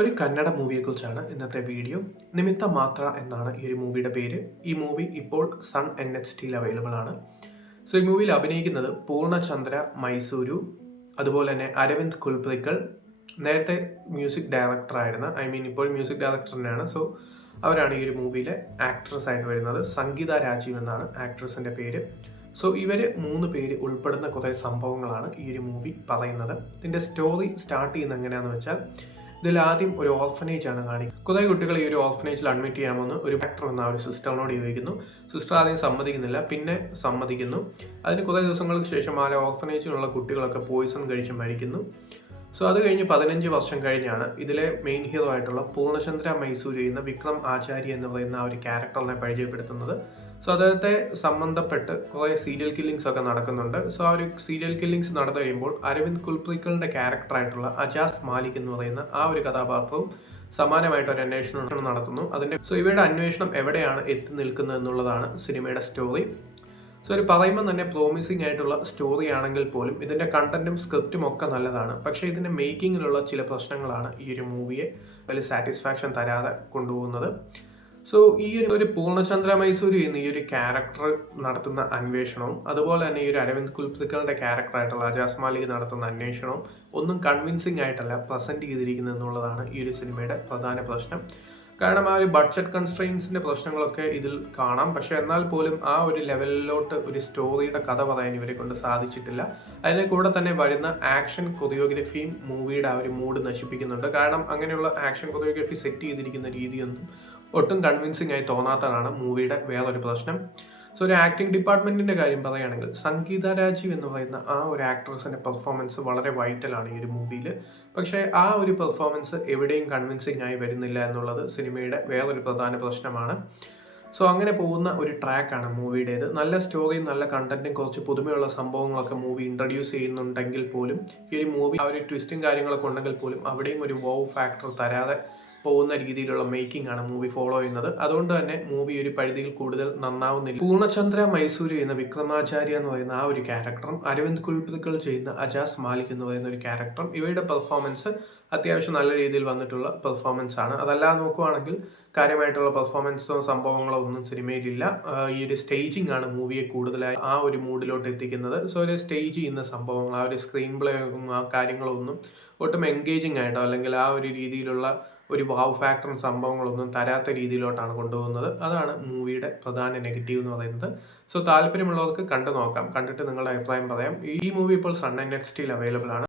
ഒരു കന്നഡ മൂവിയെക്കുറിച്ചാണ് ഇന്നത്തെ വീഡിയോ. നിമിത്ത മാത്ര എന്നാണ് ഈ ഒരു മൂവിയുടെ പേര്. ഈ മൂവി ഇപ്പോൾ സൺ NXTയിൽ അവൈലബിൾ ആണ്. സോ ഈ മൂവിയിൽ അഭിനയിക്കുന്നത് പൂർണ്ണചന്ദ്ര മൈസൂരു, അതുപോലെ തന്നെ അരവിന്ദ് കുൽപ്രിക്കൽ, നേരത്തെ മ്യൂസിക് ഡയറക്ടറായിരുന്ന ഇപ്പോൾ മ്യൂസിക് ഡയറക്ടർ തന്നെയാണ്. സോ അവരാണ് ഈ ഒരു മൂവിയിലെ ആക്ട്രസ് ആയിട്ട് വരുന്നത്. സംഗീത രാജീവ് എന്നാണ് ആക്ട്രസിൻ്റെ പേര്. സോ ഇവർ 3 പേര് ഉൾപ്പെടുന്ന കുറേ സംഭവങ്ങളാണ് ഈ ഒരു മൂവി പറയുന്നത്. ഇതിൻ്റെ സ്റ്റോറി സ്റ്റാർട്ട് ചെയ്യുന്നത് എങ്ങനെയാണെന്ന് വെച്ചാൽ, ഇതിൽ ആദ്യം ഒരു ഓർഫനേജ് ആണ് കാണിക്കുന്നത്. കുറേ കുട്ടികൾ ഈ ഒരു ഓർഫനേജിൽ അഡ്മിറ്റ് ചെയ്യാമെന്ന് ഒരു ഡോക്ടർ എന്ന ഒരു സിസ്റ്ററിനോട് ചോദിക്കുന്നു. സിസ്റ്റർ ആദ്യം സമ്മതിക്കുന്നില്ല, പിന്നെ സമ്മതിക്കുന്നു. അതിന് കുറേ ദിവസങ്ങൾക്ക് ശേഷം ആ ഓർഫനേജിലുള്ള കുട്ടികളൊക്കെ പോയിസൺ കഴിച്ച് മരിക്കുന്നു. സോ അത് കഴിഞ്ഞ് 15 വർഷം കഴിഞ്ഞാണ് ഇതിലെ മെയിൻ ഹീറോ ആയിട്ടുള്ള പൂർണ്ണചന്ദ്ര മൈസൂരു എന്ന വിക്രം ആചാര്യ എന്ന് പറയുന്ന ആ ഒരു ക്യാരക്ടറിനെ പരിചയപ്പെടുത്തുന്നത്. സോ അദ്ദേഹത്തെ സംബന്ധപ്പെട്ട് കുറേ സീരിയൽ കില്ലിങ്സ് ഒക്കെ നടക്കുന്നുണ്ട്. സോ ആ ഒരു സീരിയൽ കില്ലിങ്സ് നടന്നു കഴിയുമ്പോൾ അരവിന്ദ് കുൽപ്രിക്കലിന്റെ ക്യാരക്ടറായിട്ടുള്ള അജാസ് മാലിക് എന്ന് പറയുന്ന ആ ഒരു കഥാപാത്രവും സമാനമായിട്ട് ഒരു അന്വേഷണം നടത്തുന്നു. ഇവരുടെ അന്വേഷണം എവിടെയാണ് എത്തി നിൽക്കുന്നത് എന്നുള്ളതാണ് സിനിമയുടെ സ്റ്റോറി. സോ ഒരു പറയുമ്പോൾ തന്നെ പ്രോമിസിംഗ് ആയിട്ടുള്ള സ്റ്റോറി ആണെങ്കിൽ പോലും ഇതിൻ്റെ കണ്ടന്റും സ്ക്രിപ്റ്റും ഒക്കെ നല്ലതാണ്. പക്ഷേ ഇതിൻ്റെ മേക്കിങ്ങിലുള്ള ചില പ്രശ്നങ്ങളാണ് ഈ ഒരു മൂവിയെ വലിയ സാറ്റിസ്ഫാക്ഷൻ തരാതെ കൊണ്ടുപോകുന്നത്. സോ ഈ ഒരു പൂർണ്ണചന്ദ്ര മൈസൂരി എന്ന ഈ ഒരു ക്യാരക്ടർ നടത്തുന്ന അന്വേഷണവും, അതുപോലെ തന്നെ ഈ ഒരു അരവിന്ദ് കുൽപ്രിക്കലിന്റെ ക്യാരക്ടറായിട്ടുള്ള അജാസ് മാലിക് നടത്തുന്ന അന്വേഷണവും ഒന്നും കൺവിൻസിംഗ് ആയിട്ടല്ല പ്രസന്റ് ചെയ്തിരിക്കുന്നത് എന്നുള്ളതാണ് ഈ ഒരു സിനിമയുടെ പ്രധാന പ്രശ്നം. കാരണം ആ ഒരു ബഡ്ജറ്റ് കൺസ്ട്രെയിൻസിന്റെ പ്രശ്നങ്ങളൊക്കെ ഇതിൽ കാണാം. പക്ഷെ എന്നാൽ പോലും ആ ഒരു ലെവലിലോട്ട് ഒരു സ്റ്റോറിയുടെ കഥ പറയാൻ ഇവരെ കൊണ്ട് സാധിച്ചിട്ടില്ല. അതിന്റെ കൂടെ തന്നെ വരുന്ന ആക്ഷൻ കൊറിയോഗ്രഫിയും മൂവിയുടെ ആ ഒരു മൂഡ് നശിപ്പിക്കുന്നുണ്ട്. കാരണം അങ്ങനെയുള്ള ആക്ഷൻ കൊറിയോഗ്രഫി സെറ്റ് ചെയ്തിരിക്കുന്ന രീതിയൊന്നും ഒട്ടും കൺവിൻസിംഗ് ആയി തോന്നാത്തതാണ് മൂവിയുടെ വേറൊരു പ്രശ്നം. സോ ഒരു ആക്ടിംഗ് ഡിപ്പാർട്ട്മെന്റിന്റെ കാര്യം പറയുകയാണെങ്കിൽ, സംഗീത രാജീവ് എന്ന് പറയുന്ന ആ ഒരു ആക്ട്രസിന്റെ പെർഫോമൻസ് വളരെ വൈറ്റലാണ് ഈ ഒരു മൂവിയിൽ. പക്ഷേ ആ ഒരു പെർഫോമൻസ് എവിടെയും കൺവിൻസിംഗ് ആയി വരുന്നില്ല എന്നുള്ളത് സിനിമയുടെ വേറൊരു പ്രധാന പ്രശ്നമാണ്. സോ അങ്ങനെ പോകുന്ന ഒരു ട്രാക്കാണ് മൂവിയുടേത്. നല്ല സ്റ്റോറിയും നല്ല കണ്ടന്റും കുറച്ച് പുതുമയുള്ള സംഭവങ്ങളൊക്കെ മൂവി ഇൻട്രൊഡ്യൂസ് ചെയ്യുന്നുണ്ടെങ്കിൽ പോലും, ഈ ഒരു മൂവി ആ ഒരു ട്വിസ്റ്റും കാര്യങ്ങളൊക്കെ ഉണ്ടെങ്കിൽ പോലും അവിടെയും ഒരു വൗ ഫാക്ടർ തരാതെ പോകുന്ന രീതിയിലുള്ള മേക്കിംഗ് ആണ് മൂവി ഫോളോ ചെയ്യുന്നത്. അതുകൊണ്ട് തന്നെ മൂവി ഒരു പരിധിയിൽ കൂടുതൽ നന്നാവുന്നില്ല. പൂർണ്ണചന്ദ്ര മൈസൂരി എന്ന വിക്രമാചാര്യ എന്ന് പറയുന്ന ആ ഒരു ക്യാരക്ടറും അരവിന്ദ് കുൽപ്രിക്കൽ ചെയ്യുന്ന അജാസ് മാലിക് എന്ന് പറയുന്ന ഒരു ക്യാരക്ടറും ഇവരുടെ പെർഫോമൻസ് അത്യാവശ്യം നല്ല രീതിയിൽ വന്നിട്ടുള്ള പെർഫോമൻസ് ആണ്. അതല്ലാതെ നോക്കുവാണെങ്കിൽ കാര്യമായിട്ടുള്ള പെർഫോമൻസോ സംഭവങ്ങളോ ഒന്നും സിനിമയിലില്ല. ഈ ഒരു സ്റ്റേജിങ് ആണ് മൂവിയെ കൂടുതലായി ആ ഒരു മൂഡിലോട്ട് എത്തിക്കുന്നത്. സോ ഒരു സ്റ്റേജ് ചെയ്യുന്ന സംഭവങ്ങൾ, ആ ഒരു സ്ക്രീൻ പ്ലേ ആ കാര്യങ്ങളൊന്നും ഒട്ടും എൻഗേജിങ് ആയിട്ടോ അല്ലെങ്കിൽ ആ ഒരു രീതിയിലുള്ള ഒരു വാവ് ഫാക്ടറും സംഭവങ്ങളൊന്നും തരാത്ത രീതിയിലോട്ടാണ് കൊണ്ടുപോകുന്നത്. അതാണ് മൂവിയുടെ പ്രധാന നെഗറ്റീവ് എന്ന് പറയുന്നത്. സോ താല്പര്യമുള്ളവർക്ക് കണ്ടു നോക്കാം, കണ്ടിട്ട് നിങ്ങളുടെ അഭിപ്രായം പറയാം. ഈ മൂവി ഇപ്പോൾ സൺ NXTയിൽ അവൈലബിൾ ആണ്.